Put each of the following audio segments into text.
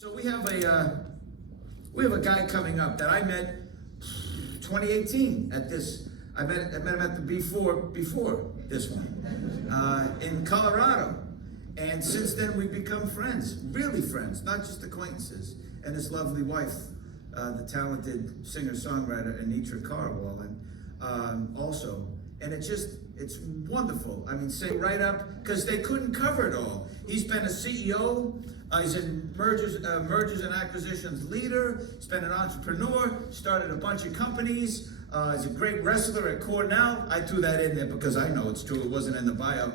So we have a guy coming up that I met 2018 at this. I met him at the before this one in Colorado, and since then we've become friends, really friends, not just acquaintances. And his lovely wife, the talented singer-songwriter Anitra Wallin, also. And it's wonderful. I mean, say right up, because they couldn't cover it all. He's been a CEO, he's in mergers and acquisitions leader, he's been an entrepreneur, started a bunch of companies, he's a great wrestler at Cornell. I threw that in there because I know it's true, it wasn't in the bio.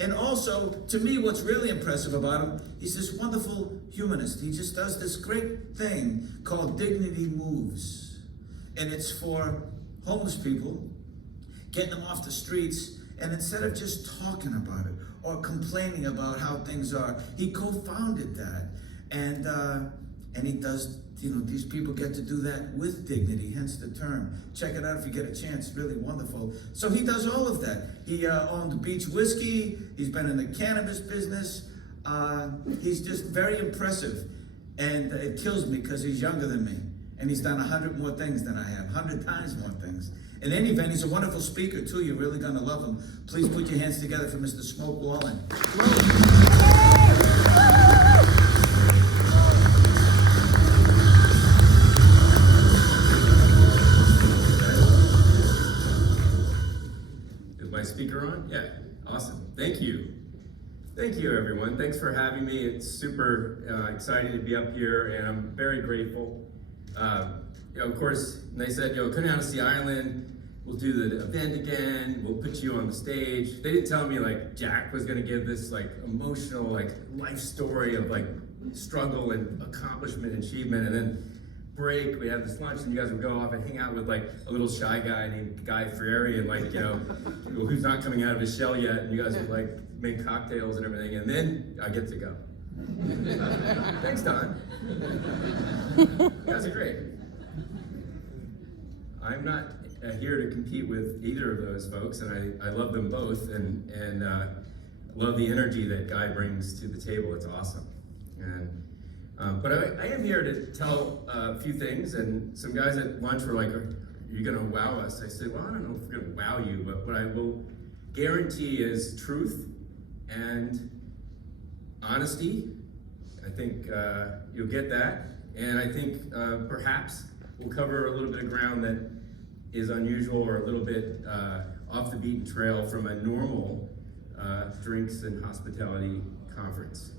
And also, to me, what's really impressive about him, he's this wonderful humanist. He just does this great thing called Dignity Moves. And it's for homeless people, getting them off the streets, and instead of just talking about it or complaining about how things are, he co-founded that. And he does, these people get to do that with dignity, hence the term. Check it out if you get a chance, really wonderful. So he does all of that. He owned Beach Whiskey, he's been in the cannabis business. He's just very impressive. And it kills me because he's younger than me. And he's done 100 more things than I have, 100 times more things. In any event, he's a wonderful speaker too. You're really gonna love him. Please put your hands together for Mr. Smoke Wallin. Is my speaker on? Yeah, awesome. Thank you. Thank you, everyone. Thanks for having me. It's super exciting to be up here, and I'm very grateful. Of course, they said, come down to Sea Island, we'll do the event again, we'll put you on the stage. They didn't tell me Jack was gonna give this emotional life story of struggle and accomplishment and achievement, and then break, we have this lunch, and you guys would go off and hang out with a little shy guy named Guy Fieri, and who's not coming out of his shell yet, and you guys would make cocktails and everything, and then I get to go. Thanks, Don. You guys are great. I'm not here to compete with either of those folks, and I love them both, and love the energy that Guy brings to the table. It's awesome. And but I am here to tell a few things, and some guys at lunch were like, "Are you gonna wow us?" I said, "Well, I don't know if we're gonna wow you, but what I will guarantee is truth and honesty. I think you'll get that, and I think perhaps we'll cover a little bit of ground that is unusual or a little bit off the beaten trail from a normal drinks and hospitality conference.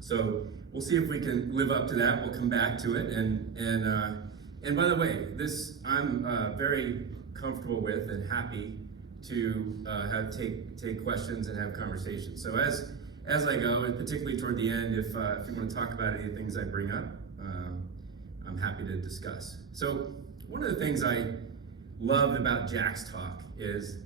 So we'll see if we can live up to that. We'll come back to it. And by the way, this I'm very comfortable with and happy to take questions and have conversations. So as I go, and particularly toward the end, if you want to talk about any things I bring up, I'm happy to discuss. So one of the things I loved about Jack's talk is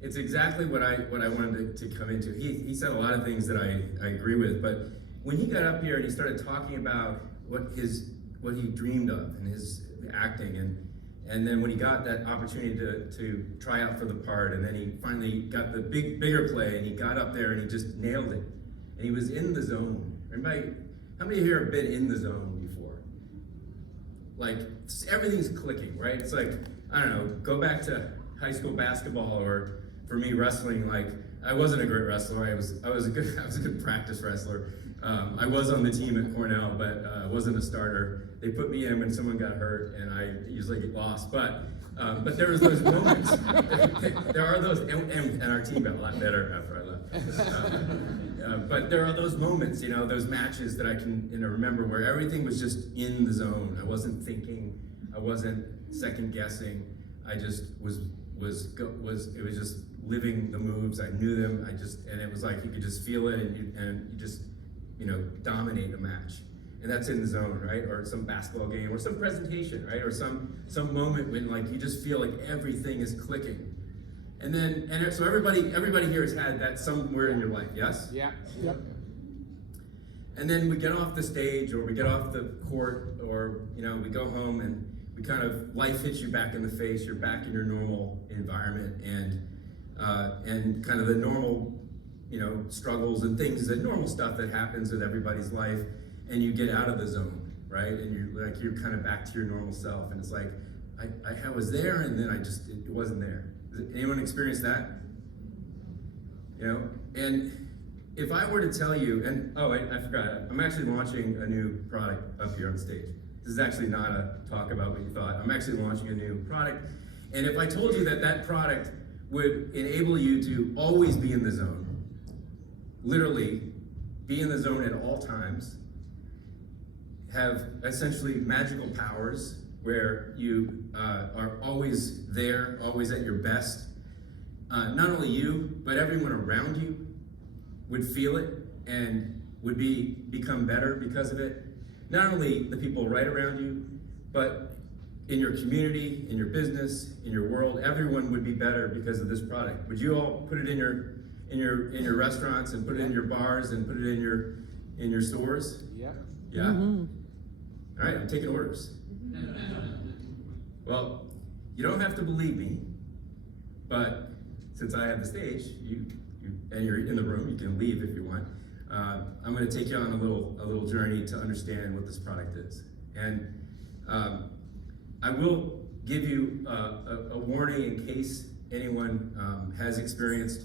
it's exactly what I wanted to come into. He said a lot of things that I agree with, but when he got up here and he started talking about what he dreamed of and his acting, and then when he got that opportunity to try out for the part, and then he finally got the bigger play, and he got up there and he just nailed it, and he was in the zone. Everybody, how many here have been in the zone before? Everything's clicking, right? It's I don't know, go back to high school basketball, or for me wrestling. I wasn't a great wrestler. I was a good practice wrestler. I was on the team at Cornell, but I wasn't a starter. They put me in when someone got hurt, and I usually get lost. But there was those moments. There are those, and our team got a lot better after I left. But there are those moments, those matches that I can remember where everything was just in the zone. I wasn't thinking. I wasn't second guessing. I just was just living the moves. I knew them. And it was you could just feel it, and you just dominate a match. And that's in the zone, right? Or some basketball game, or some presentation, right? Or some moment when you just feel everything is clicking. And so everybody here has had that somewhere in your life, yes? Yeah. Yep. And then we get off the stage, or we get off the court, or we go home, and we life hits you back in the face. You're back in your normal environment, and kind of the normal struggles and things, that normal stuff that happens with everybody's life, and you get out of the zone, right? And you're kind of back to your normal self, and it's like, I was there, and then it wasn't there. Does anyone experience that? And if I were to tell you, and I forgot, I'm actually launching a new product up here on stage. This is actually not a talk about what you thought. I'm actually launching a new product. And if I told you that product would enable you to always be in the zone, literally be in the zone at all times, have essentially magical powers where you are always there, always at your best, not only you, but everyone around you would feel it and would become better because of it. Not only the people right around you, but in your community, in your business, in your world, everyone would be better because of this product. Would you all put it in your restaurants and put it in your bars and put it in your stores? Yeah. Yeah? Mm-hmm. All right, I'm taking orders. Well, you don't have to believe me, but since I have the stage, and you're in the room, you can leave if you want. I'm going to take you on a little journey to understand what this product is. And I will give you a warning in case anyone has experienced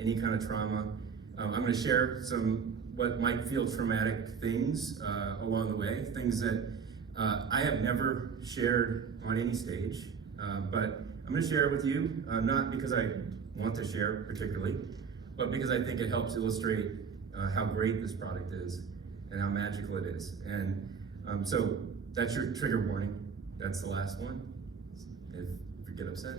any kind of trauma. I'm going to share some what might feel traumatic things along the way, things that I have never shared on any stage, but I'm going to share it with you, not because I want to share particularly, but because I think it helps illustrate how great this product is and how magical it is. And so that's your trigger warning. That's the last one. If you get upset,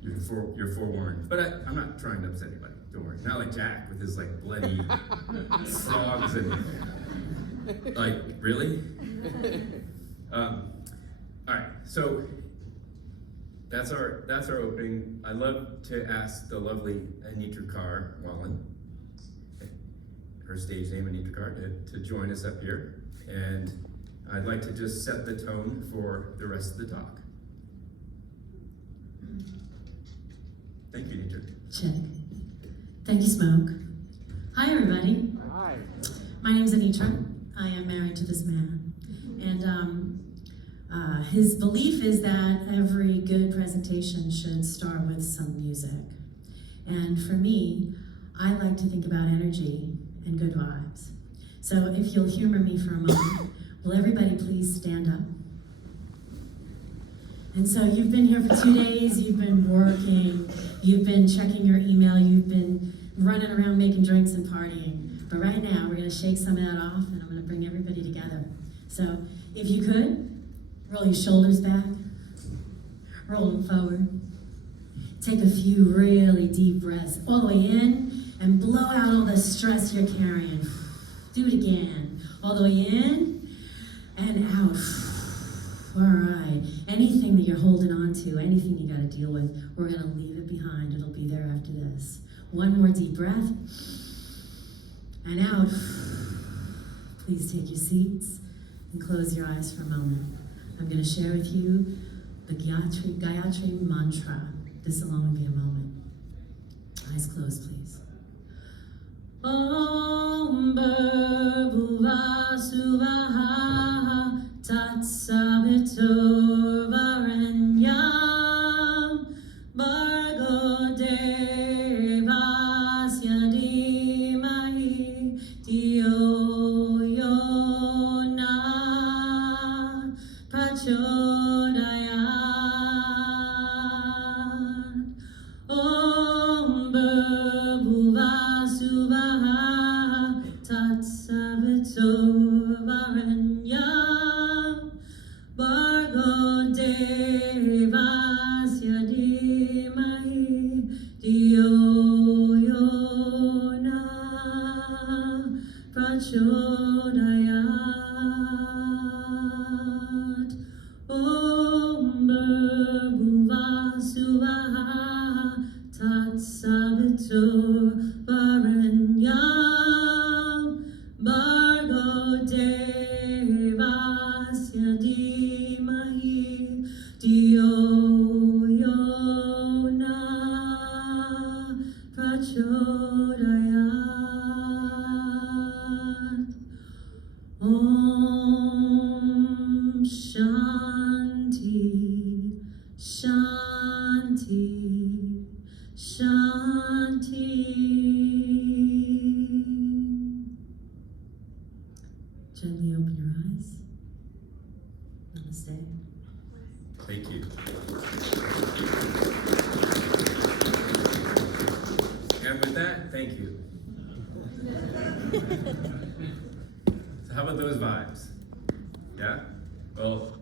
you're forewarned. But I'm not trying to upset anybody. Don't worry. Not like Jack with his like bloody frogs and like really. All right. So that's our opening. I'd love to ask the lovely Anitra Wallin, her stage name Anitra, to join us up here, and I'd like to just set the tone for the rest of the talk. Thank you, Anitra. Check. Thank you, Smoke. Hi, everybody. Hi. My name's Anitra. I am married to this man. And his belief is that every good presentation should start with some music. And for me, I like to think about energy and good vibes. So if you'll humor me for a moment, will everybody please stand up? And so you've been here for 2 days, you've been working, you've been checking your email, you've been running around making drinks and partying. But right now, we're gonna shake some of that off and I'm gonna bring everybody together. So if you could, roll your shoulders back, roll them forward. Take a few really deep breaths all the way in and blow out all the stress you're carrying. Do it again. All the way in and out. All right. Anything that you're holding on to, anything you got to deal with, we're going to leave it behind. It'll be there after this. One more deep breath. And out. Please take your seats and close your eyes for a moment. I'm going to share with you the Gayatri mantra. This will only be a moment. Eyes closed, please. Om Bhurbuva Suvaha Tat Savitur Varenyam Bhargo Devasya Dhimahi Dhiyo Yo Na Prachodayat. Om Bhurbuva Suvaha Tat Savitur Varenyam Bhargo Devasya Dhimahi Dhiyo Yo Na Prachodayat. Om Bhurbuva Suvaha Tat Savitur Varenyam Bhargo Devasya Dhimahi Dhiyo Yo Na Prachodayat. Om Shanti, Shanti, Shanti. Gently open your eyes. Namaste. Thank you. And with that, thank you. So how about those vibes? Yeah? Well,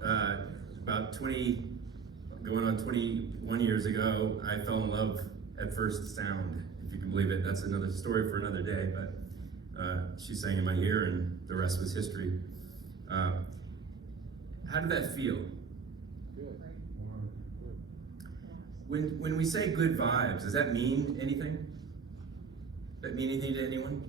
about 21 years ago, I fell in love at first sound, if you can believe it. That's another story for another day, but she sang in my ear and the rest was history. How did that feel? When we say good vibes, does that mean anything? Does that mean anything to anyone?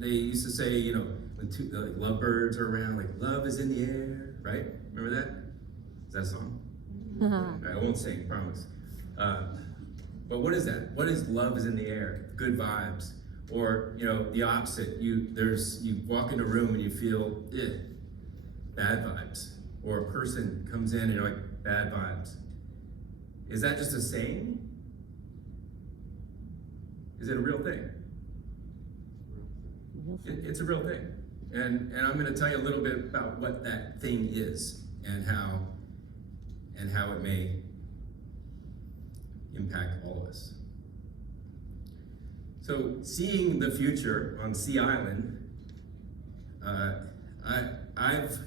They used to say, when like lovebirds are around, like love is in the air, right? Remember that? Is that a song? I won't sing, promise. But what is that? What is love is in the air? Good vibes. Or, the opposite. You walk in a room and you feel, bad vibes. Or a person comes in and you're like, bad vibes. Is that just a saying? Is it a real thing? It's a real thing. And I'm going to tell you a little bit about what that thing is and how it may impact all of us. So, seeing the future on Sea Island, I've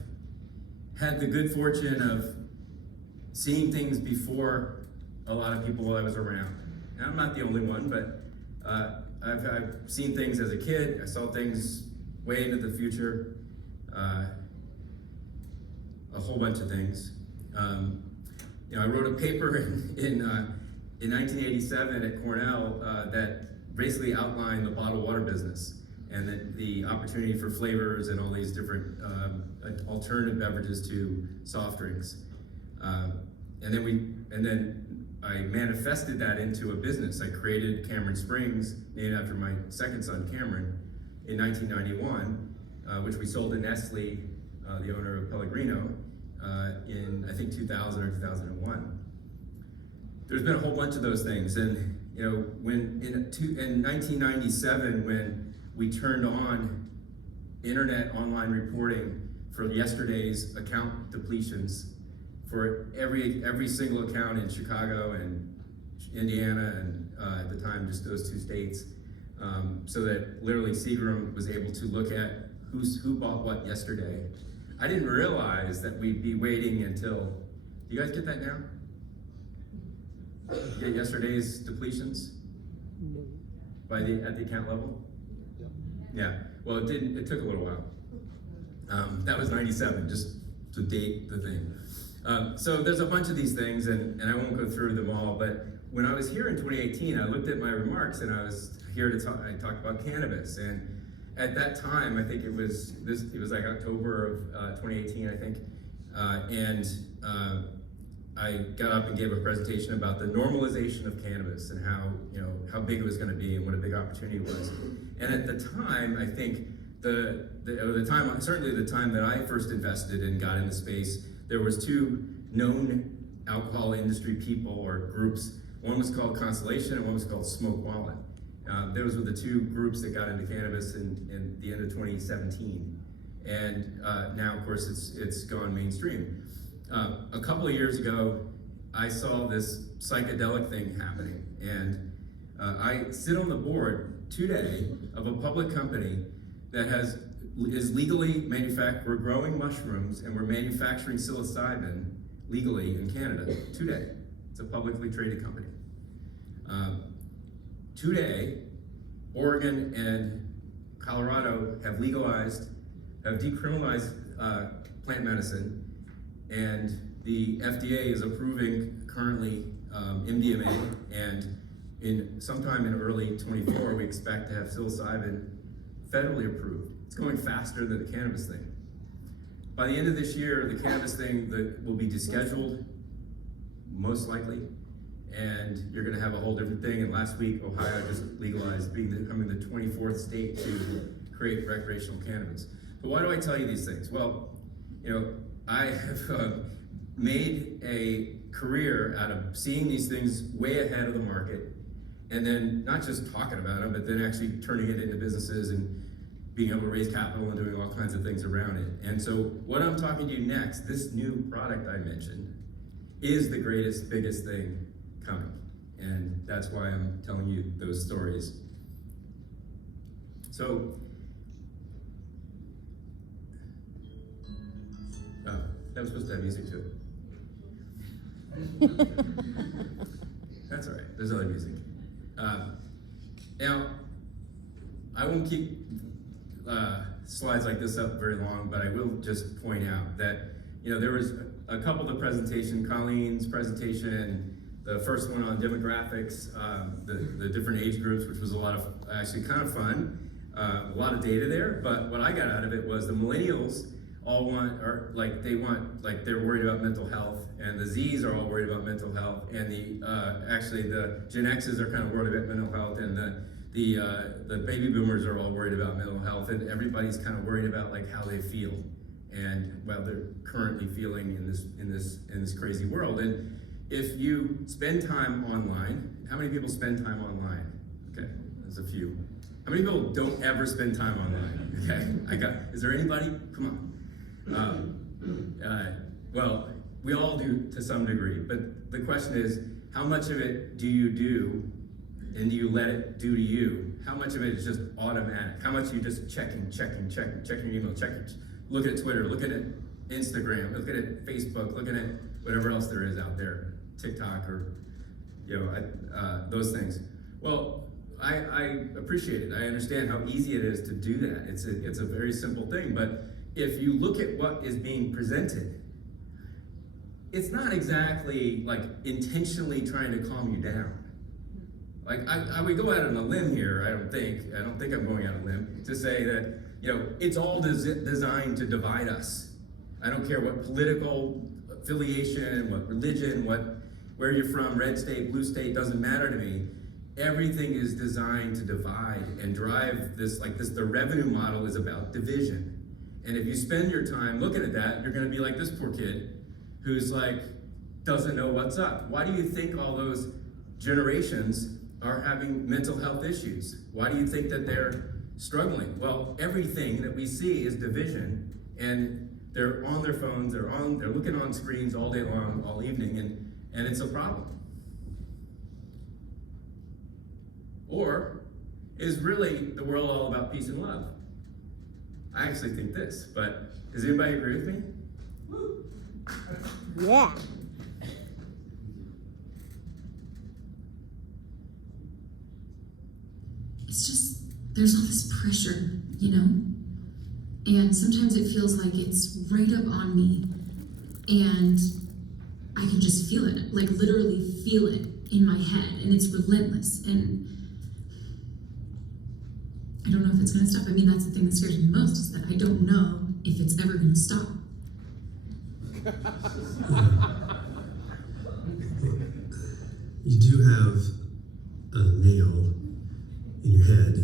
had the good fortune of seeing things before a lot of people while I was around. And I'm not the only one, but I've seen things as a kid. I saw things way into the future, a whole bunch of things. I wrote a paper in 1987 at Cornell that basically outlined the bottled water business and the opportunity for flavors and all these different alternative beverages to soft drinks. And then I manifested that into a business. I created Cameron Springs, named after my second son, Cameron, in 1991, which we sold to Nestle, the owner of Pellegrino, in I think 2000 or 2001. There's been a whole bunch of those things, and when in 1997, when we turned on internet online reporting for yesterday's account depletions for every single account in Chicago and Indiana, and at the time just those two states, so that literally Seagram was able to look at who bought what yesterday. I didn't realize that we'd be waiting until, do you guys get that now? You get yesterday's depletions? At the account level? Yeah, well it took a little while. That was 97, just to date the thing. So there's a bunch of these things, and I won't go through them all, but when I was here in 2018, I looked at my remarks and I was here to I talked about cannabis, and at that time, I think it was like October of 2018, I think, and I got up and gave a presentation about the normalization of cannabis and how big it was going to be and what a big opportunity it was. And at the time, I think certainly the time that I first invested and got in the space, there was two known alcohol industry people or groups. One was called Constellation and one was called Smoke Wallin. Those were the two groups that got into cannabis in the end of 2017. And now, of course, it's gone mainstream. A couple of years ago, I saw this psychedelic thing happening. And I sit on the board today of a public company that is legally we're growing mushrooms and we're manufacturing psilocybin legally in Canada today. It's a publicly traded company. Today, Oregon and Colorado have decriminalized plant medicine, and the FDA is approving currently MDMA, and sometime in early 24, we expect to have psilocybin federally approved. It's going faster than the cannabis thing. By the end of this year, the cannabis thing will be descheduled, most likely, and you're going to have a whole different thing. And last week, Ohio just legalized, becoming the 24th state to create recreational cannabis. But why do I tell you these things? Well, I have made a career out of seeing these things way ahead of the market, and then not just talking about them, but then actually turning it into businesses and being able to raise capital and doing all kinds of things around it. And so what I'm talking to you next, this new product I mentioned, is the greatest, biggest thing coming. And that's why I'm telling you those stories. So, that was supposed to have music too. That's all right, there's other music. Now, I won't keep slides like this up very long, but I will just point out that there was a couple of the presentation, Colleen's presentation, the first one on demographics, the different age groups, which was a lot of actually kind of fun, a lot of data there. But what I got out of it was the millennials all they're worried about mental health, and the Z's are all worried about mental health, and the Gen X's are kind of worried about mental health, and the baby boomers are all worried about mental health, and everybody's kind of worried about how they feel and they're currently feeling in this crazy world. And if you spend time online, how many people spend time online? Okay, there's a few. How many people don't ever spend time online? Okay, is there anybody? Come on. Well, we all do to some degree, but the question is, how much of it do you do, and do you let it do to you? How much of it is just automatic? How much are you just checking your email, looking at Twitter, looking at Instagram, looking at Facebook, looking at whatever else there is out there, TikTok, or those things. Well, I appreciate it. I understand how easy it is to do that. It's a very simple thing, but if you look at what is being presented, it's not exactly intentionally trying to calm you down. I would go out on a limb here. I don't think I'm going out on a limb to say that it's all designed to divide us. I don't care what political affiliation, what religion, where you're from, red state, blue state, doesn't matter to me. Everything is designed to divide and drive this. The revenue model is about division. And if you spend your time looking at that, you're going to be like this poor kid who's doesn't know what's up. Why do you think all those generations are having mental health issues? Why do you think that they're struggling? Well, everything that we see is division, and they're on their phones, they're looking on screens all day long, all evening, and it's a problem. Or is really the world all about peace and love? I actually think this, but does anybody agree with me? Yeah. It's just, there's all this pressure, and sometimes it feels like it's right up on me, and I can just feel it, literally feel it in my head, and it's relentless, and I don't know if it's going to stop. I mean, that's the thing that scares me most, is that I don't know if it's ever going to stop. You do have a nail in your head.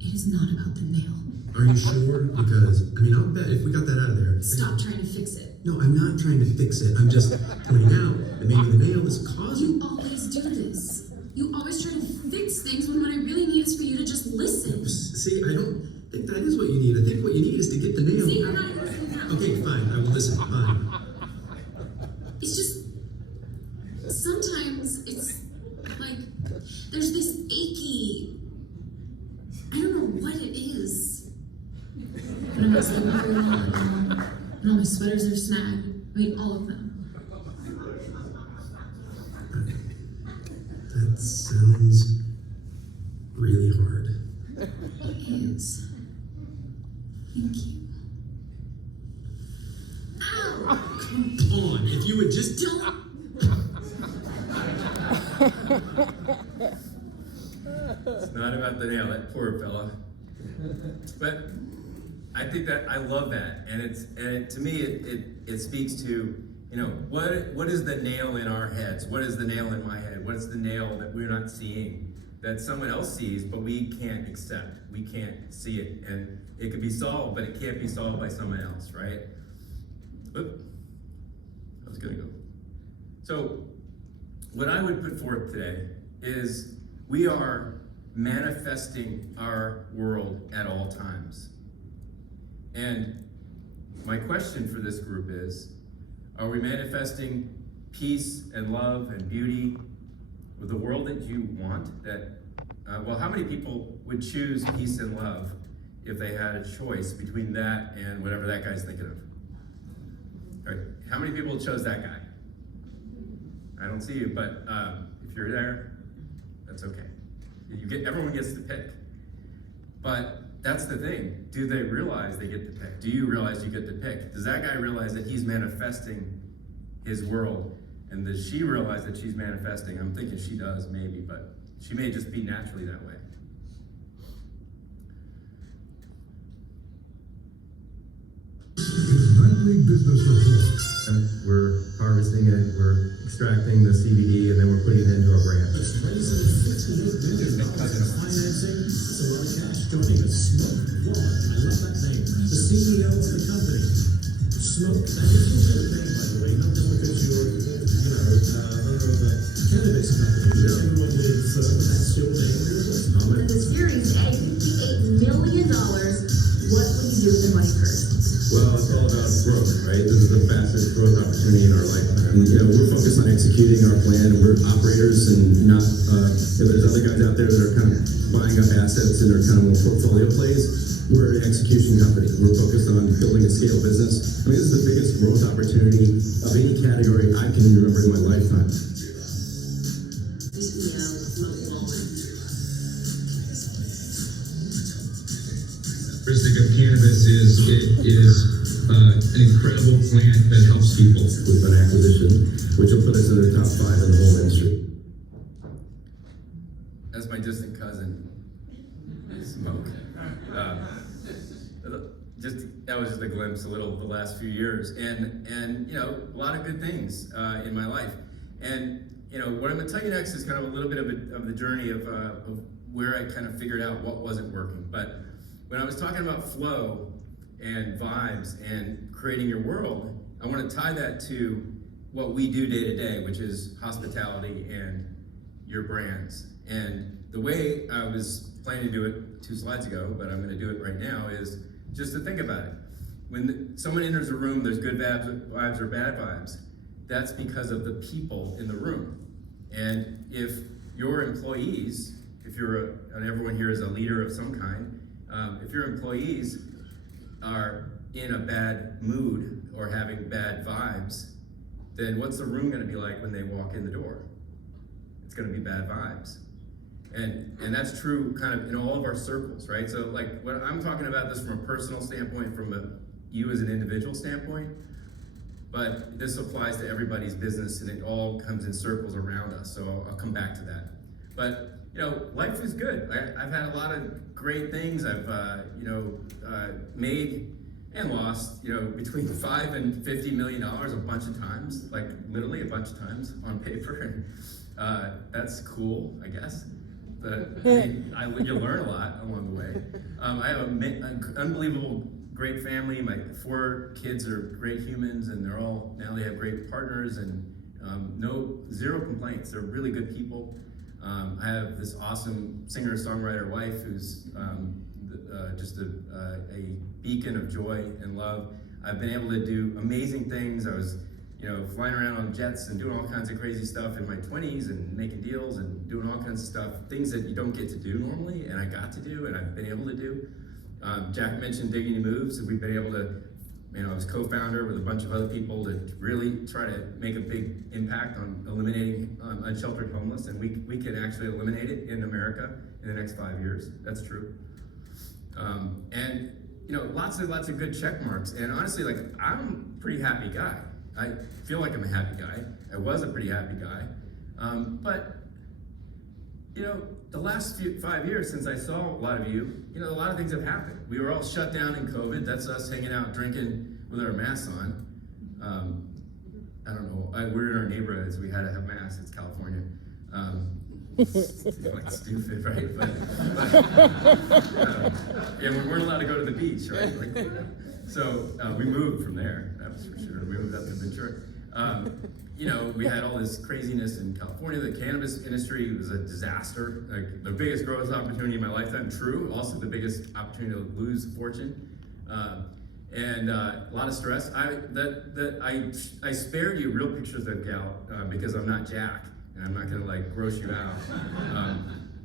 It is not about the nail. Are you sure? Because, I'll bet if we got that out of there. Stop trying to fix it. No, I'm not trying to fix it. I'm just pointing out that maybe the nail is causing. You always do this. You always try to fix things when what I really need is for you to just listen. See, I don't think that is what you need. I think what you need is to get the nail. See, you're not even listening now. Okay, fine. I will listen. Fine. It's just, sometimes it's there's this achy, I don't know what it is. But I'm not sleeping very well at all, and all my sweaters are snagged. All of them. That sounds really hard. It is. Thank you. Ow! Come on, if you would just Don't. It's not about the nail, that poor fella. But I think that I love that, and to me it speaks to You know, what is the nail in our heads? What is the nail in my head? What is the nail that we're not seeing, that someone else sees, but we can't accept? We can't see it. And it could be solved, but it can't be solved by someone else, right? Oop. I was gonna go. So, what I would put forth today is we are manifesting our world at all times. And my question for this group is, are we manifesting peace and love and beauty with the world that you want? Well, how many people would choose peace and love if they had a choice between that and whatever that guy's thinking of? All right, how many people chose that guy? I don't see you, but if you're there, that's okay. Everyone gets to pick. But that's the thing. Do they realize they get to pick? Do you realize you get to pick? Does that guy realize that he's manifesting his world? And does she realize that she's manifesting? I'm thinking she does, maybe, but she may just be naturally that way. Nightly business report. We're harvesting it, we're extracting the CBD, and then we're putting it into our brand. It's raising $58 billion in financing. That's a lot of cash. Joining us, Smoke Wallin. I love that name. The CEO of the company. Smoke, that is your real name, by the way, not just because you're, owner of a cannabis company. Everyone lives, that's your name. And the Series A, $58 million. What will you do with the money first? Well, it's all about growth, right? This is the fastest growth opportunity in our lifetime. We're focused on executing our plan. We're operators and not, if there's other guys out there that are kind of buying up assets and are kind of more portfolio plays, we're an execution company. We're focused on building a scale business. I mean, this is the biggest growth opportunity of any category I can remember in my lifetime. CEO, Smoke Wallin. Characteristic of cannabis is it is an incredible plant that helps people. With an acquisition, which will put us in the top 5 in the whole industry. That's my distant cousin, Smoke. That was just a glimpse, the last few years, and a lot of good things in my life. And what I'm going to tell you next is kind of a little bit of the journey of where I kind of figured out what wasn't working. But when I was talking about flow and vibes and creating your world, I want to tie that to what we do day to day, which is hospitality and your brands. And the way I was planning to do it 2 slides ago, but I'm going to do it right now, is just to think about it. When someone enters a room, there's good vibes or bad vibes. That's because of the people in the room. And if your employees, and everyone here is a leader of some kind, if your employees are in a bad mood or having bad vibes, then what's the room going to be like when they walk in the door? It's going to be bad vibes. And that's true kind of in all of our circles, right? So like when I'm talking about this from a personal standpoint, from you as an individual standpoint, but this applies to everybody's business and it all comes in circles around us. So I'll come back to that. But life is good. I've had a lot of great things. I've made and lost between $5 and $50 million a bunch of times, like literally a bunch of times on paper. That's cool, I guess. But you learn a lot along the way. I have an unbelievable, great family. My 4 kids are great humans, and they have great partners, and zero complaints. They're really good people. I have this awesome singer-songwriter wife who's just a beacon of joy and love. I've been able to do amazing things. I was flying around on jets and doing all kinds of crazy stuff in my 20s and making deals and doing all kinds of stuff, things that you don't get to do normally, and I got to do and I've been able to do. Jack mentioned Dignity Moves, and we've been able to, I was co-founder with a bunch of other people to really try to make a big impact on eliminating unsheltered homeless, and we can actually eliminate it in America in the next 5 years. That's true. And lots of good check marks, and honestly, I'm a pretty happy guy. I feel like I'm a happy guy. I was a pretty happy guy. But the last 5 years since I saw a lot of you, a lot of things have happened. We were all shut down in COVID. That's us hanging out, drinking with our masks on. I don't know, we're in our neighborhoods, we had to have mass, it's California. It's like stupid, right? Yeah, we weren't allowed to go to the beach, right? Like, so we moved from there, that was for sure. We moved up to Ventura. You know, we had all this craziness in California. The cannabis industry was a disaster. Like the biggest growth opportunity in my lifetime, true. Also the biggest opportunity to lose fortune. And a lot of stress. I spared you real pictures of gout because I'm not Jack, and I'm not gonna like gross you out.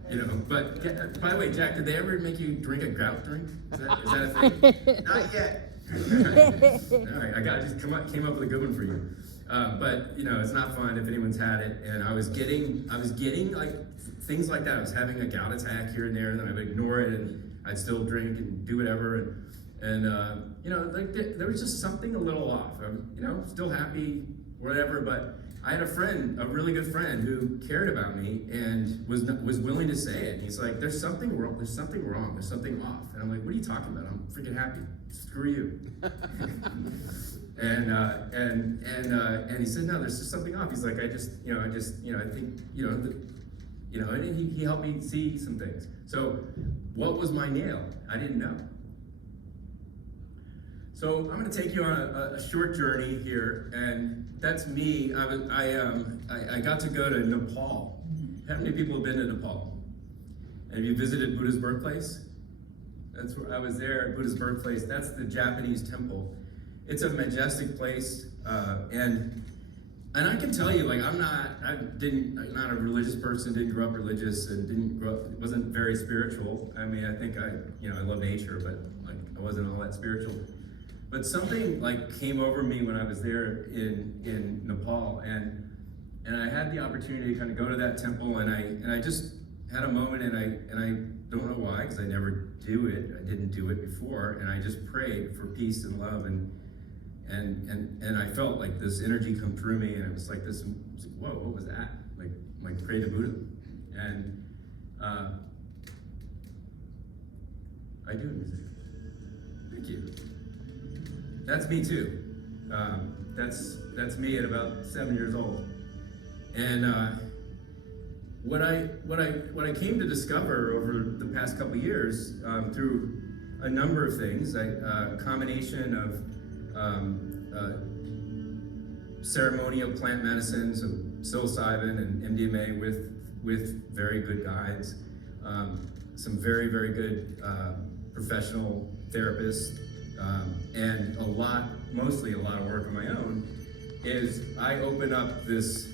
You know, but by the way, Jack, did they ever make you drink a gout drink? Is that a thing? Not yet. All right, I came up with a good one for you. But you know, it's not fun if anyone's had it. And I was getting like things like that. I was having a gout attack here and there, and then I would ignore it, and I'd still drink and do whatever. And you know, like there was just something a little off. I'm, you know, still happy, whatever. But I had a friend, a really good friend, who cared about me and was willing to say it. And he's like, "There's something wrong. There's something wrong. There's something off." And I'm like, "What are you talking about? I'm freaking happy. Screw you." And he said, "No, there's just something off." He's like, I think, and he helped me see some things. So what was my nail? I didn't know. So I'm going to take you on a short journey here, and that's me. I got to go to Nepal. How many people have been to Nepal? And have you visited Buddha's birthplace? That's where I was there at Buddha's birthplace. That's the Japanese temple. It's a majestic place, and I can tell you, like, I'm not a religious person, didn't grow up religious, and wasn't very spiritual. I mean, I think I love nature, but like I wasn't all that spiritual. But something like came over me when I was there in Nepal, and I had the opportunity to kind of go to that temple, and I just had a moment, and I don't know why, because I never do it. I didn't do it before, and I just prayed for peace and love, and I felt like this energy come through me, and it was like this. Whoa, what was that? Like pray to Buddha, and I do music. Thank you. That's me too. That's me at about 7 years old, and what I came to discover over the past couple of years through a number of things, a combination of ceremonial plant medicine, so psilocybin and MDMA with very good guides, some very, very good professional therapists, and mostly a lot of work on my own, is I open up this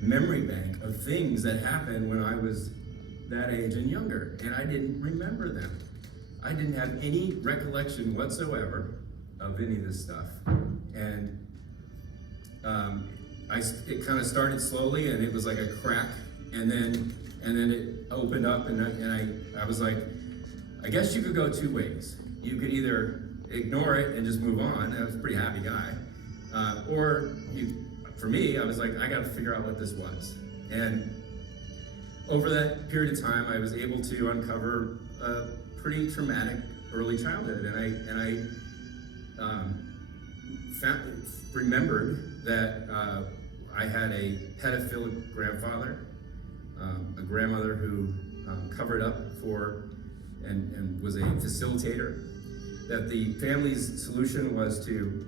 memory bank of things that happened when I was that age and younger, and I didn't remember them. I didn't have any recollection whatsoever of any of this stuff, and it kind of started slowly, and it was like a crack, and then it opened up, and I was like, I guess you could go two ways. You could either ignore it and just move on. I was a pretty happy guy, or for me, I was like, I got to figure out what this was, and over that period of time, I was able to uncover a pretty traumatic early childhood, and I remembered that I had a pedophilic grandfather, a grandmother who covered up for and was a facilitator, that the family's solution was to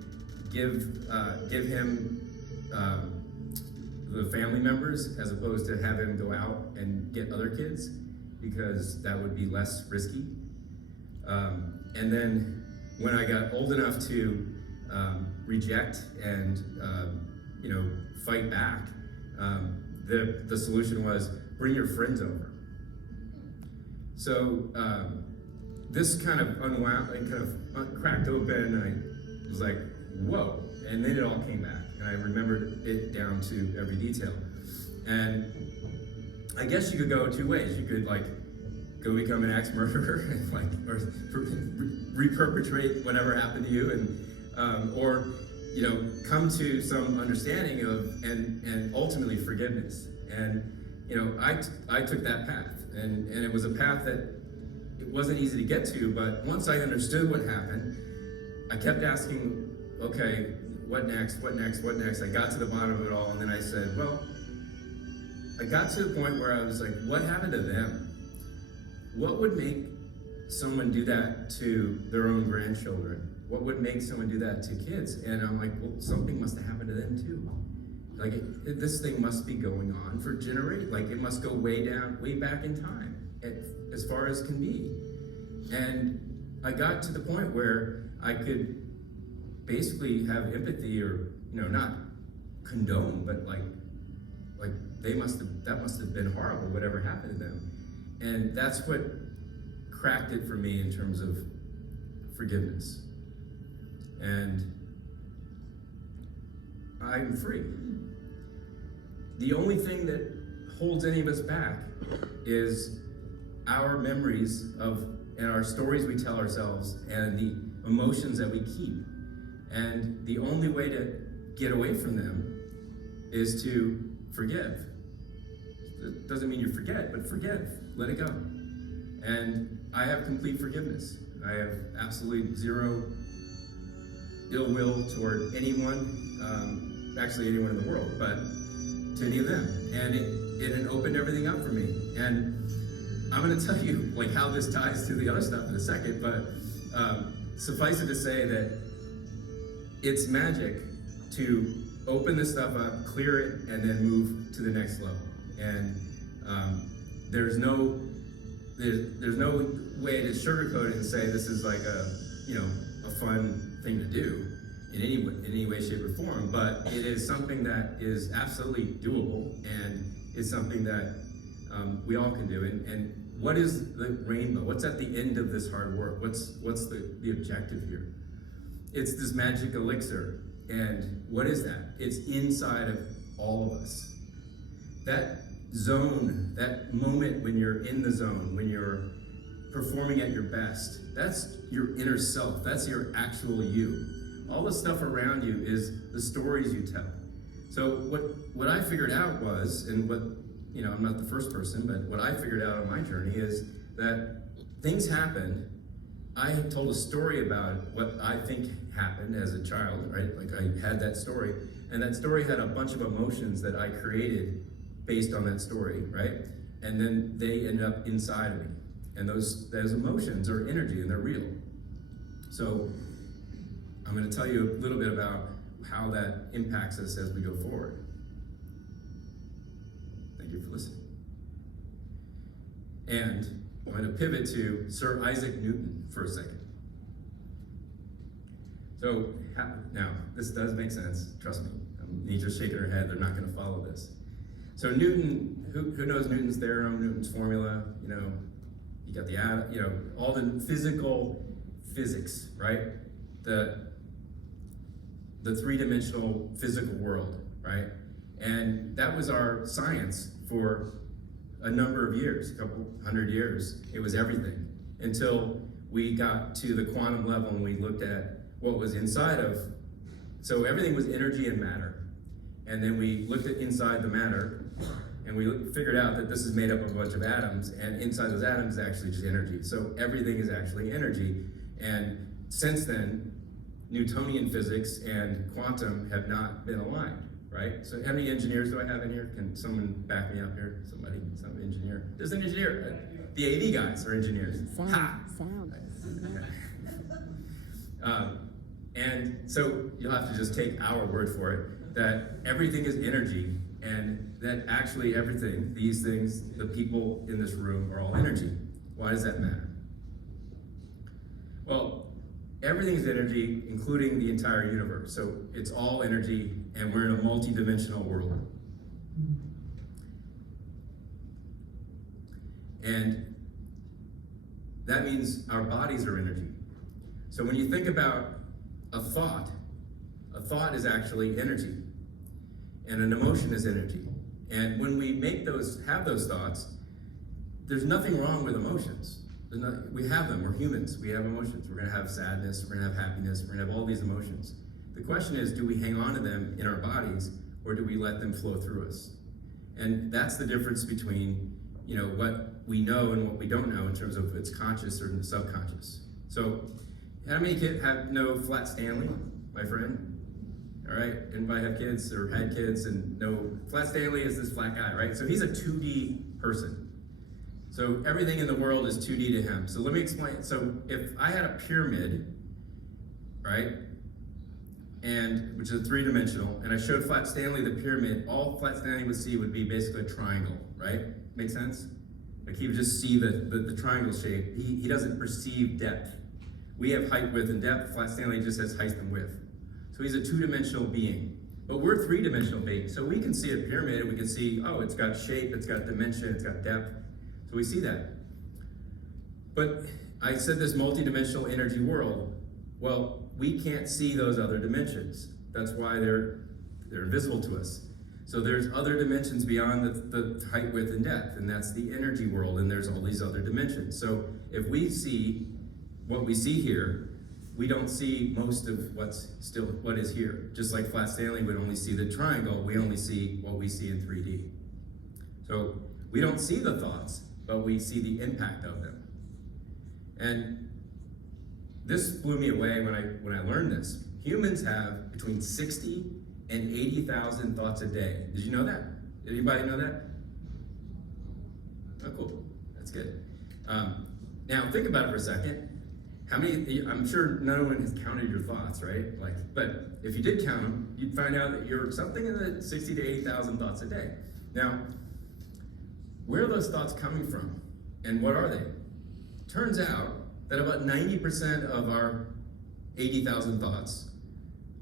give him the family members as opposed to have him go out and get other kids, because that would be less risky. And then when I got old enough to reject and fight back, the solution was bring your friends over. So this kind of unwound, cracked open, and I was like, whoa, and then it all came back, and I remembered it down to every detail. And I guess you could go two ways. You could go become an axe-murderer and or re-perpetrate whatever happened to you, and or come to some understanding of and ultimately forgiveness. And I took that path, and it was a path that it wasn't easy to get to, but once I understood what happened, I kept asking, okay, what next? I got to the bottom of it all, and then I said, well, I got to the point where I was like, what happened to them? What would make someone do that to their own grandchildren? What would make someone do that to kids? And I'm like, well, something must have happened to them too. Like, this thing must be going on for generations. Like, it must go way back in time, as far as can be. And I got to the point where I could basically have empathy, or, not condone, but like that must have been horrible, whatever happened to them. And that's what cracked it for me in terms of forgiveness. And I'm free. The only thing that holds any of us back is our memories and our stories we tell ourselves and the emotions that we keep. And the only way to get away from them is to forgive. It doesn't mean you forget, but forgive. Let it go. And I have complete forgiveness. I have absolutely zero ill will toward anyone, actually anyone in the world, but to any of them. And it opened everything up for me. And I'm going to tell you like how this ties to the other stuff in a second, but suffice it to say that it's magic to open this stuff up, clear it, and then move to the next level. And there's no way to sugarcoat it and say this is like a fun thing to do in any way, shape, or form. But it is something that is absolutely doable, and it's something that we all can do. And what is the rainbow? What's at the end of this hard work? What's the objective here? It's this magic elixir. And what is that? It's inside of all of us. That zone, that moment when you're in the zone, when you're performing at your best, that's your inner self. That's your actual you. All the stuff around you is the stories you tell. So what I figured out was, and what, I'm not the first person, but what I figured out on my journey is that things happened. I told a story about what I think happened as a child, right? Like I had that story, and that story had a bunch of emotions that I created based on that story, right? And then they end up inside of me. And those emotions are energy, and they're real. So I'm going to tell you a little bit about how that impacts us as we go forward. Thank you for listening. And I'm going to pivot to Sir Isaac Newton for a second. So now, this does make sense, trust me. Nietzsche shaking her head, they're not going to follow this. So Newton, who knows Newton's theorem, Newton's formula? You got the all the physical physics, right? The three-dimensional physical world, right? And that was our science for a number of years, a couple hundred years. It was everything until we got to the quantum level and we looked at what was inside of. So everything was energy and matter. And then we looked at inside the matter, and we figured out that this is made up of a bunch of atoms, and inside those atoms is actually just energy. So everything is actually energy. And since then, Newtonian physics and quantum have not been aligned, right? So how many engineers do I have in here? Can someone back me up here? Somebody, some engineer. There's an engineer. The AV guys are engineers. Sound. And so you'll have to just take our word for it, that everything is energy, and that actually everything, these things, the people in this room are all energy. Why does that matter? Well, everything is energy, including the entire universe. So it's all energy, and we're in a multi-dimensional world. And that means our bodies are energy. So when you think about a thought is actually energy, and an emotion is energy. And when we have those thoughts, there's nothing wrong with emotions. We have them, we're humans, we have emotions. We're gonna have sadness, we're gonna have happiness, we're gonna have all these emotions. The question is, do we hang on to them in our bodies, or do we let them flow through us? And that's the difference between what we know and what we don't know in terms of it's conscious or subconscious. So, how many kids know Flat Stanley, my friend? All right, anybody have kids or had kids and know Flat Stanley is this flat guy, right? So he's a 2D person. So everything in the world is 2D to him. So let me explain. So if I had a pyramid, right, and which is 3-dimensional, and I showed Flat Stanley the pyramid, all Flat Stanley would see would be basically a triangle, right? Make sense? Like he would just see the triangle shape. He doesn't perceive depth. We have height, width, and depth. Flat Stanley just has height and width. So he's a 2-dimensional being. But we're 3-dimensional beings. So we can see a pyramid and we can see, oh, it's got shape, it's got dimension, it's got depth. So we see that. But I said this multi-dimensional energy world. Well, we can't see those other dimensions. That's why they're invisible to us. So there's other dimensions beyond the height, width, and depth, and that's the energy world, and there's all these other dimensions. So if we see what we see here, we don't see most of what is here. Just like Flat Stanley would only see the triangle, we only see what we see in 3D. So we don't see the thoughts, but we see the impact of them. And this blew me away when I learned this. Humans have between 60 and 80,000 thoughts a day. Did you know that? Did anybody know that? Oh, cool. That's good. Now think about it for a second. How many? I'm sure no one has counted your thoughts, right? But if you did count them, you'd find out that you're something in the 60 to 80,000 thoughts a day. Now, where are those thoughts coming from, and what are they? Turns out that about 90% of our 80,000 thoughts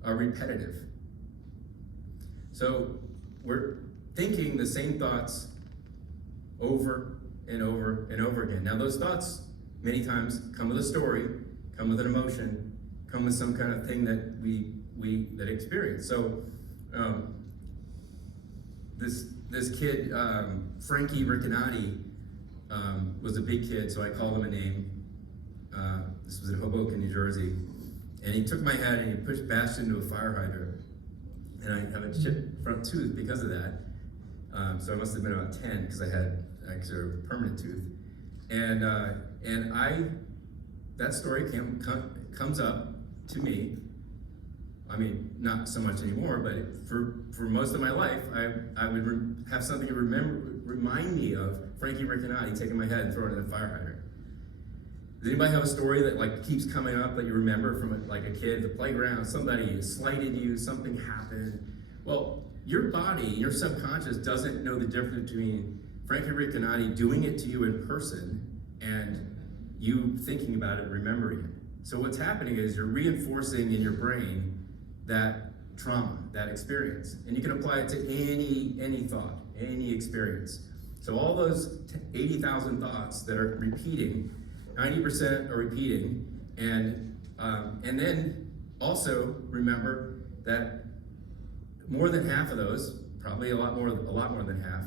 are repetitive. So we're thinking the same thoughts over and over and over again. Now those thoughts many times come with a story, come with an emotion, come with some kind of thing that we experience. So this kid, Frankie Riccinati, was a big kid, so I called him a name. This was in Hoboken, New Jersey. And he took my head and he bashed into a fire hydrant. And I have a chipped front tooth because of that. So I must have been about 10 because I had actually a permanent tooth. And that story comes up to me. I mean, not so much anymore, but for most of my life, I would have something to remind me of Frankie Riccinati taking my head and throwing it in a fire hydrant. Does anybody have a story that keeps coming up that you remember from a kid, the playground, somebody slighted you, something happened? Well, your body, your subconscious doesn't know the difference between Frankie Riccinati doing it to you in person and you thinking about it, remembering it. So what's happening is you're reinforcing in your brain that trauma, that experience. And you can apply it to any thought, any experience. So all those 80,000 thoughts that are repeating, 90% are repeating, and then also remember that more than half of those, probably a lot more than half,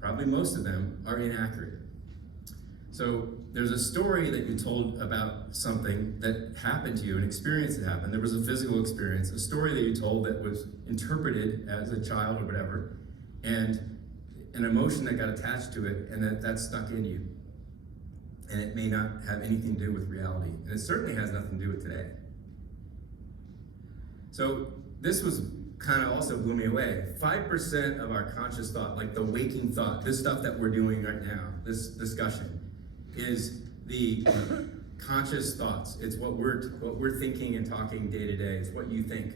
probably most of them are inaccurate. So there's a story that you told about something that happened to you, an experience that happened. There was a physical experience, a story that you told that was interpreted as a child or whatever, and an emotion that got attached to it, and that stuck in you. And it may not have anything to do with reality. And it certainly has nothing to do with today. So this was kind of also blew me away. 5% of our conscious thought, like the waking thought, this stuff that we're doing right now, this discussion, is the conscious thoughts. It's what we're thinking and talking day to day. It's what you think.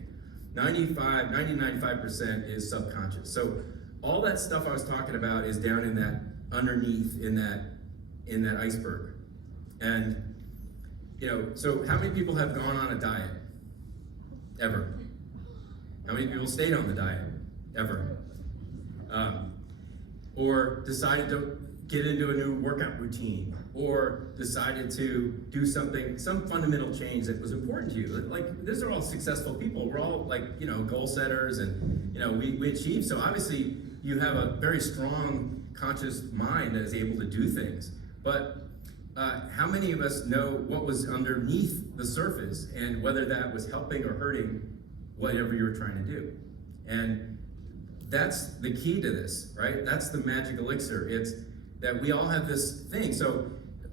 95% is subconscious. So all that stuff I was talking about is down in that, underneath in that iceberg. And, so how many people have gone on a diet? Ever? How many people stayed on the diet? Ever? Or decided to get into a new workout routine, or decided to do something, some fundamental change that was important to you. Like, these are all successful people. We're all goal setters, and we achieve. So obviously you have a very strong conscious mind that is able to do things. But how many of us know what was underneath the surface and whether that was helping or hurting whatever you were trying to do? And that's the key to this, right? That's the magic elixir. It's that we all have this thing. So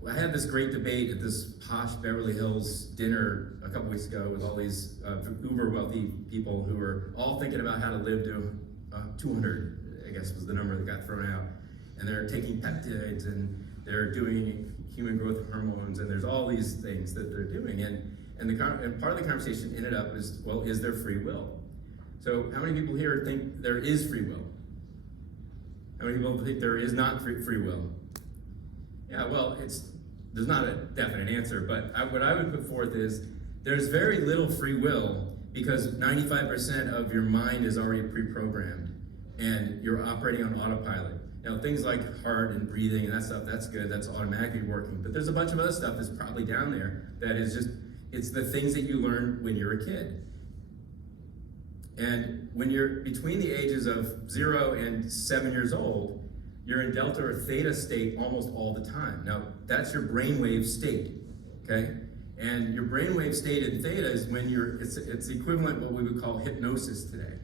I had this great debate at this posh Beverly Hills dinner a couple weeks ago with all these uber wealthy people who were all thinking about how to live to 200, I guess was the number that got thrown out. And they're taking peptides and they're doing human growth hormones, and there's all these things that they're doing. And part of the conversation ended up is, well, is there free will? So how many people here think there is free will? How many people think there is not free will? Yeah, well, there's not a definite answer, but what I would put forth is there's very little free will because 95% of your mind is already pre-programmed and you're operating on autopilot. Now, things like heart and breathing and that stuff, that's good, that's automatically working, but there's a bunch of other stuff that's probably down there that is just, it's the things that you learned when you're a kid. And when you're between the ages of 0 and 7 years old, you're in delta or theta state almost all the time. Now, that's your brainwave state, okay? And your brainwave state in theta is when it's equivalent to what we would call hypnosis today.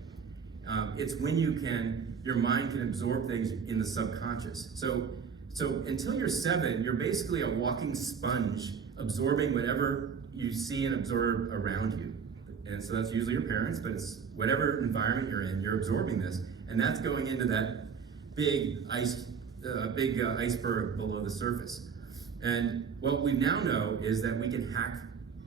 It's when your mind can absorb things in the subconscious. So until you're 7, you're basically a walking sponge absorbing whatever you see and observe around you. And so that's usually your parents, but it's whatever environment you're in, you're absorbing this. And that's going into that big iceberg below the surface. And what we now know is that we can hack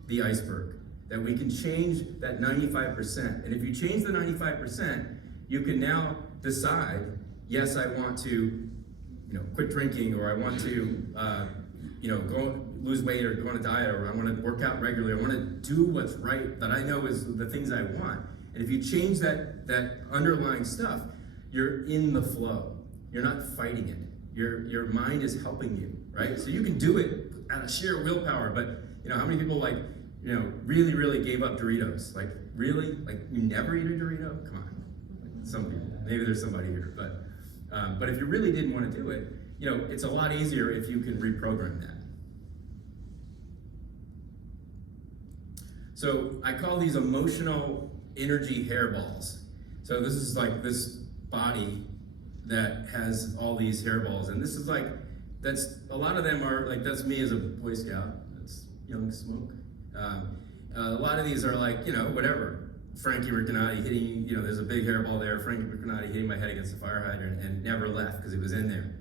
the iceberg, that we can change that 95%. And if you change the 95%, you can now decide, yes, I want to, quit drinking, or I want to, go lose weight or go on a diet, or I want to work out regularly. I want to do what's right, that I know is the things I want. And if you change that underlying stuff, you're in the flow. You're not fighting it. Your mind is helping you, right? So you can do it out of sheer willpower, but how many people really, really gave up Doritos? Like, really? Like, you never eat a Dorito? Come on. Like, some people. Maybe there's somebody here, but if you really didn't want to do it, it's a lot easier if you can reprogram that. So I call these emotional energy hairballs. So this is like this body that has all these hairballs, and this is that's a lot of them are like, that's me as a Boy Scout. That's young Smoke. A lot of these are like, whatever. Frankie Riccinati hitting, there's a big hairball there. Frankie Riccinati hitting my head against the fire hydrant and never left because it was in there.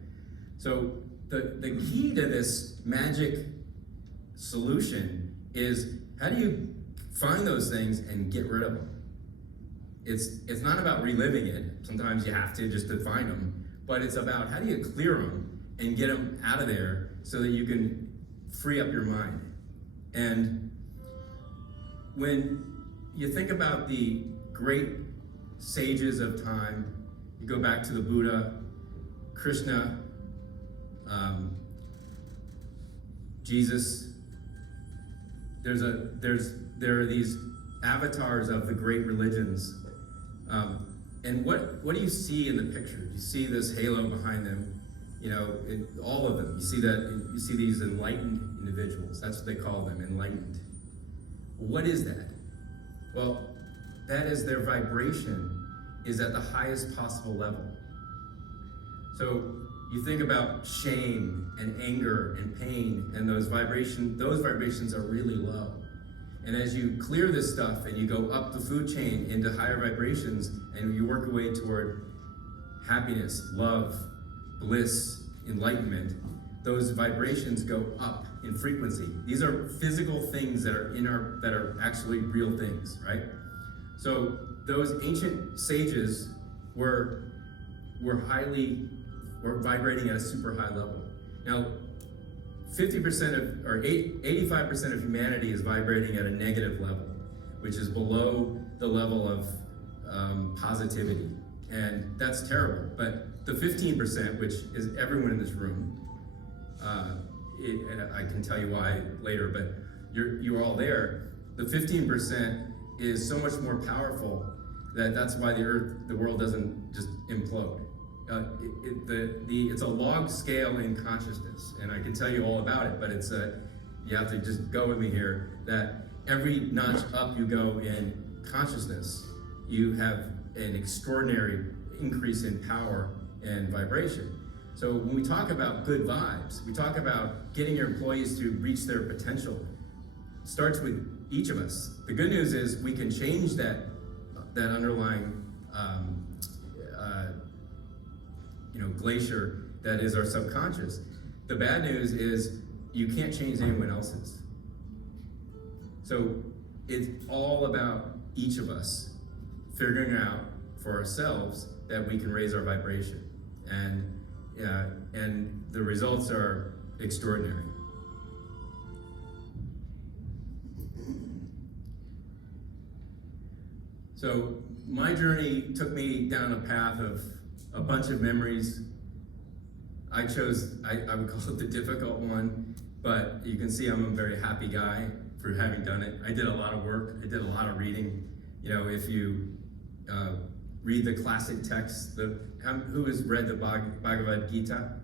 So the key to this magic solution is, how do you find those things and get rid of them? It's not about reliving it. Sometimes you have to just to find them, but it's about how do you clear them and get them out of there so that you can free up your mind. And when you think about the great sages of time, you go back to the Buddha, Krishna, Jesus. There are these avatars of the great religions. And what do you see in the picture? You see this halo behind them, all of them. You see these enlightened individuals. That's what they call them, enlightened. What is that? Well, that is their vibration is at the highest possible level. So you think about shame and anger and pain, and those vibrations are really low. And as you clear this stuff and you go up the food chain into higher vibrations and you work your way toward happiness, love, bliss, enlightenment, those vibrations go up in frequency. These are physical things that are actually real things, right? So those ancient sages were vibrating at a super high level. Now, 85% of humanity is vibrating at a negative level, which is below the level of positivity. And that's terrible. But the 15%, which is everyone in this room, and I can tell you why later, but you're all there. The 15% is so much more powerful that's why the world doesn't just implode. It's a log scale in consciousness, and I can tell you all about it, but you have to just go with me here, that every notch up you go in consciousness, you have an extraordinary increase in power and vibration. So when we talk about good vibes, we talk about getting your employees to reach their potential. It starts with each of us. The good news is we can change that underlying glacier that is our subconscious. The bad news is you can't change anyone else's. So it's all about each of us figuring out for ourselves that we can raise our vibration, and the results are extraordinary. So my journey took me down a path of a bunch of memories. I chose, I would call it the difficult one, but you can see I'm a very happy guy for having done it. I did a lot of work, I did a lot of reading. You know, if you read the classic texts, who has read the Bhagavad Gita?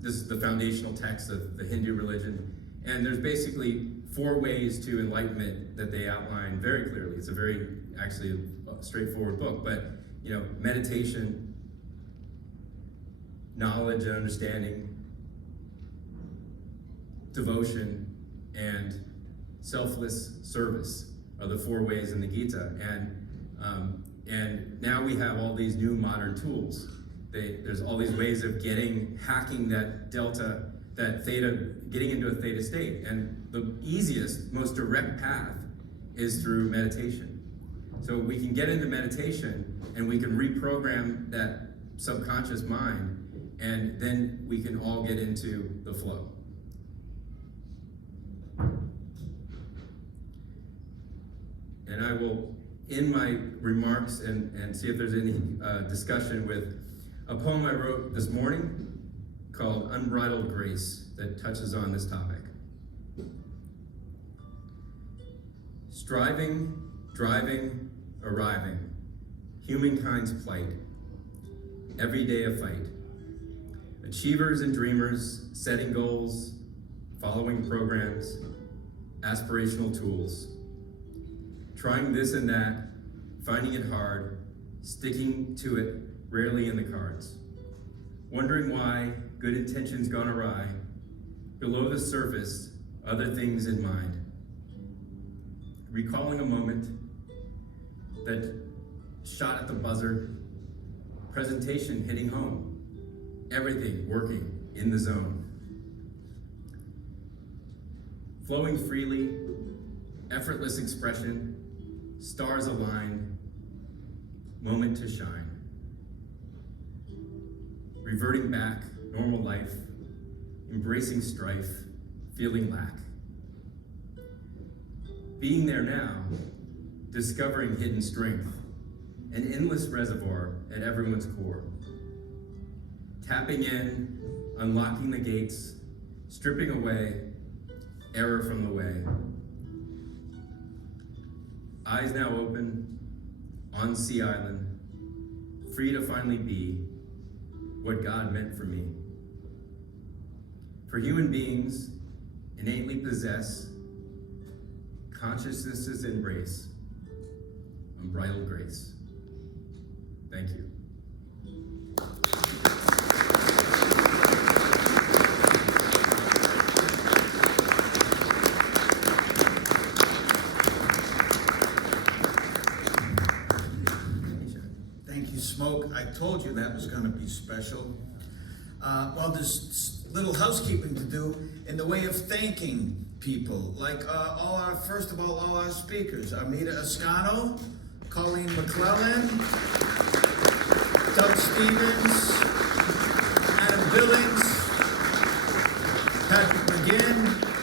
This is the foundational text of the Hindu religion. And there's basically 4 ways to enlightenment that they outline very clearly. It's a very, actually, a straightforward book, but meditation, knowledge and understanding, devotion, and selfless service are the 4 ways in the Gita. And now we have all these new modern tools. There's all these ways of hacking that delta, that theta, getting into a theta state. And the easiest, most direct path is through meditation. So we can get into meditation and we can reprogram that subconscious mind, and then we can all get into the flow. And I will end my remarks and see if there's any discussion with a poem I wrote this morning called Unbridled Grace that touches on this topic. Striving, driving, arriving, humankind's plight, every day a fight. Achievers and dreamers, setting goals, following programs, aspirational tools. Trying this and that, finding it hard, sticking to it, rarely in the cards. Wondering why good intentions gone awry, below the surface, other things in mind. Recalling a moment that shot at the buzzer, presentation hitting home, everything working in the zone. Flowing freely, effortless expression, stars aligned, moment to shine. Reverting back, normal life, embracing strife, feeling lack. Being there now, discovering hidden strength, an endless reservoir at everyone's core. Tapping in, unlocking the gates, stripping away error from the way. Eyes now open, on Sea Island, free to finally be what God meant for me. For human beings, innately possess consciousness's embrace, unbridled grace. Thank you. Thank you, Smoke. I told you that was going to be special. Well, there's little housekeeping to do in the way of thanking people, like first of all our speakers, Armida Ascano, Colleen McClellan, Doug Stevens, Adam Billings, Patrick McGinn,